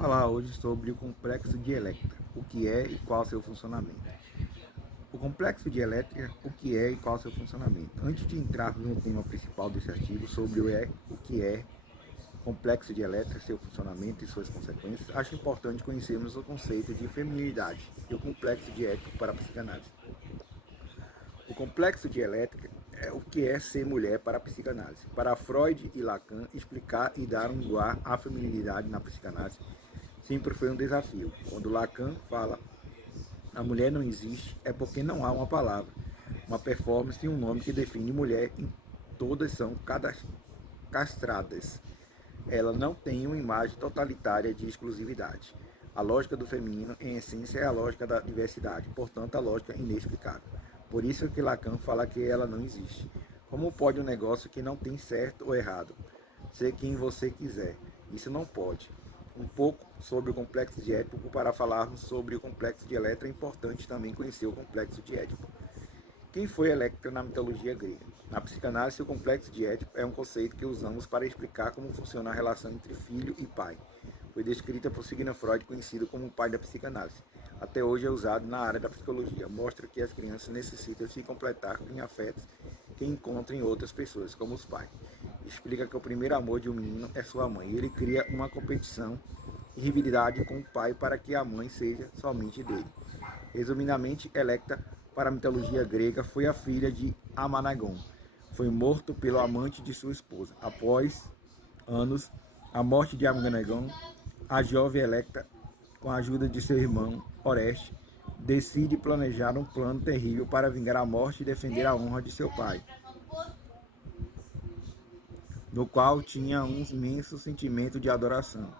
falar hoje sobre o complexo de Electra, o que é e qual seu funcionamento. O complexo de Electra, o que é e qual seu funcionamento. Antes de entrarmos no tema principal desse artigo sobre o que é complexo de Electra, seu funcionamento e suas consequências, acho importante conhecermos o conceito de feminilidade e o complexo de Édipo para a psicanálise. O complexo de Electra é o que é ser mulher para a psicanálise. Para Freud e Lacan, explicar e dar um lugar à feminilidade na psicanálise sempre foi um desafio. Quando Lacan fala a mulher não existe, é porque não há uma palavra, uma performance e um nome que define mulher. Todas são castradas. Ela não tem uma imagem totalitária de exclusividade. A lógica do feminino, em essência, é a lógica da diversidade, portanto, a lógica inexplicável. Por isso que Lacan fala que ela não existe. Como pode um negócio que não tem certo ou errado ser quem você quiser? Isso não pode. Um pouco sobre o complexo de Édipo. Para falarmos sobre o complexo de Electra, é importante também conhecer o complexo de Édipo. Quem foi Electra na mitologia grega? Na psicanálise, o complexo de Édipo é um conceito que usamos para explicar como funciona a relação entre filho e pai. Foi descrita por Sigmund Freud, conhecido como o pai da psicanálise. Até hoje é usado na área da psicologia. Mostra que as crianças necessitam se completar em afetos que encontram em outras pessoas, como os pais. Explica que o primeiro amor de um menino é sua mãe. Ele cria uma competição e rivalidade com o pai para que a mãe seja somente dele. Resumidamente, Electra, para a mitologia grega, foi a filha de Amanagon. Foi morto pelo amante de sua esposa. Após anos, a morte de Amanagon, a jovem Electra, com a ajuda de seu irmão Oreste, decide planejar um plano terrível para vingar a morte e defender a honra de seu pai, no qual tinha um imenso sentimento de adoração,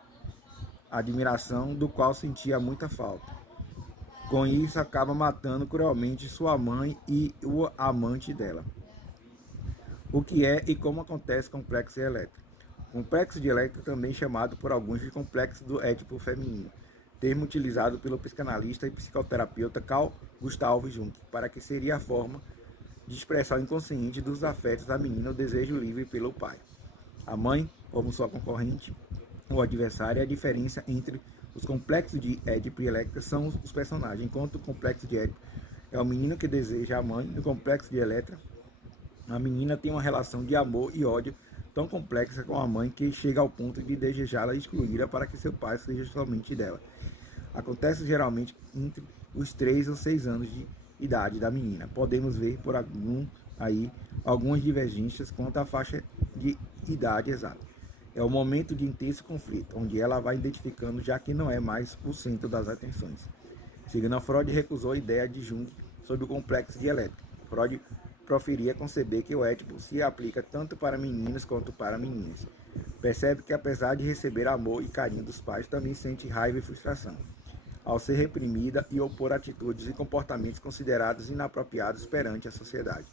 admiração do qual sentia muita falta. Com isso, acaba matando cruelmente sua mãe e o amante dela. O que é e como acontece o complexo de Electra? O complexo de Electra, também chamado por alguns de complexo do Édipo feminino, termo utilizado pelo psicanalista e psicoterapeuta Carl Gustav Jung, para que seria a forma de expressar o inconsciente dos afetos da menina, o desejo livre pelo pai. A mãe, como sua concorrente ou adversária, a diferença entre os complexos de Édipo e Electra são os personagens, enquanto o complexo de Édipo é o menino que deseja a mãe, no complexo de Electra, a menina tem uma relação de amor e ódio tão complexa com a mãe que chega ao ponto de desejá-la e excluí-la para que seu pai seja somente dela. Acontece geralmente entre os 3 ou 6 anos de idade da menina. Podemos ver por algumas divergências quanto à faixa de idade exata. É o momento de intenso conflito, onde ela vai identificando já que não é mais o centro das atenções. Sigmund Freud recusou a ideia de Jung sobre o complexo de Electra. Freud proferia conceber que o Édipo se aplica tanto para meninos quanto para meninas. Percebe que, apesar de receber amor e carinho dos pais, também sente raiva e frustração ao ser reprimida e opor atitudes e comportamentos considerados inapropriados perante a sociedade.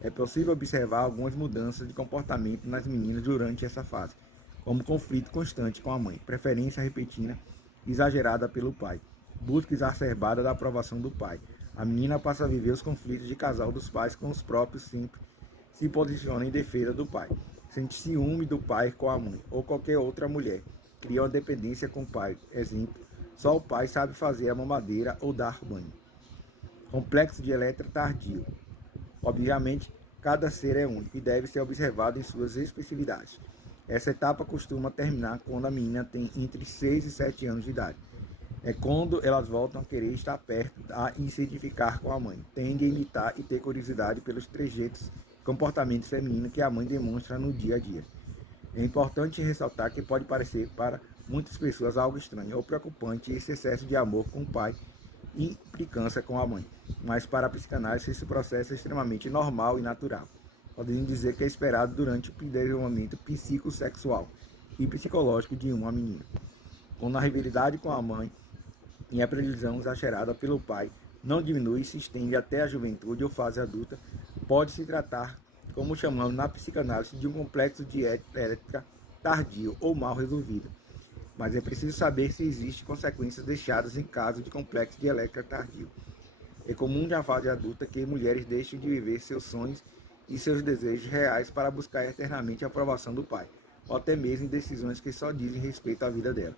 É possível observar algumas mudanças de comportamento nas meninas durante essa fase, como conflito constante com a mãe, preferência repentina exagerada pelo pai, busca exacerbada da aprovação do pai. A menina passa a viver os conflitos de casal dos pais com os próprios, sempre se posiciona em defesa do pai. Sente ciúme do pai com a mãe ou qualquer outra mulher. Cria uma dependência com o pai. Exemplo, só o pai sabe fazer a mamadeira ou dar banho. Complexo de Electra tardio. Obviamente, cada ser é único e deve ser observado em suas especificidades. Essa etapa costuma terminar quando a menina tem entre 6 e 7 anos de idade. É quando elas voltam a querer estar perto e se identificar com a mãe. Tende a imitar e ter curiosidade pelos trejeitos e comportamentos femininos que a mãe demonstra no dia a dia. É importante ressaltar que pode parecer para muitas pessoas algo estranho ou preocupante esse excesso de amor com o pai e implicância com a mãe. Mas para a psicanálise esse processo é extremamente normal e natural. Podemos dizer que é esperado durante o desenvolvimento psicossexual e psicológico de uma menina. Quando a rivalidade com a mãe e a previsão exagerada pelo pai não diminui e se estende até a juventude ou fase adulta, pode se tratar, como chamamos na psicanálise, de um complexo de Édipo tardio ou mal resolvido. Mas é preciso saber se existem consequências deixadas em caso de complexo de Electra tardio. É comum na fase adulta que mulheres deixem de viver seus sonhos e seus desejos reais para buscar eternamente a aprovação do pai, ou até mesmo em decisões que só dizem respeito à vida dela.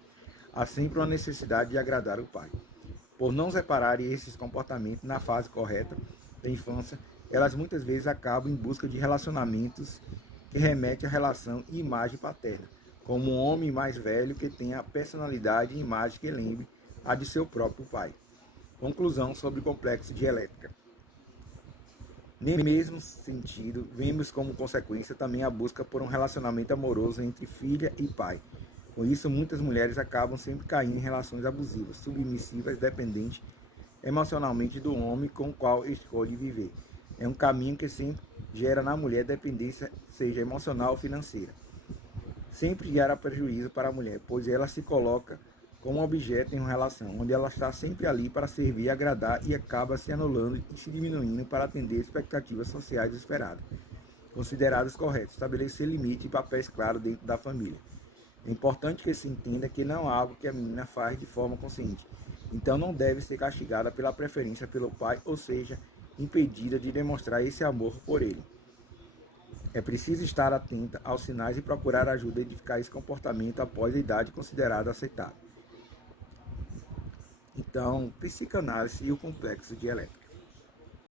há sempre uma necessidade de agradar o pai. Por não separarem esses comportamentos na fase correta da infância, elas muitas vezes acabam em busca de relacionamentos que remetem à relação e imagem paterna, como um homem mais velho que tenha a personalidade e imagem que lembre a de seu próprio pai. Conclusão sobre o complexo de elétrica. No mesmo sentido, vemos como consequência também a busca por um relacionamento amoroso entre filha e pai. Com isso, muitas mulheres acabam sempre caindo em relações abusivas, submissivas, dependentes emocionalmente do homem com o qual escolhe viver. É um caminho que sempre gera na mulher dependência, seja emocional ou financeira. Sempre gera prejuízo para a mulher, pois ela se coloca como objeto em uma relação, onde ela está sempre ali para servir, agradar e acaba se anulando e se diminuindo para atender expectativas sociais esperadas, consideradas corretas, estabelecer limites e papéis claros dentro da família. É importante que se entenda que não é algo que a menina faz de forma consciente, então não deve ser castigada pela preferência pelo pai, ou seja, impedida de demonstrar esse amor por ele. É preciso estar atenta aos sinais e procurar ajuda a identificar esse comportamento após a idade considerada aceitável. Então, psicanálise e o complexo dialético.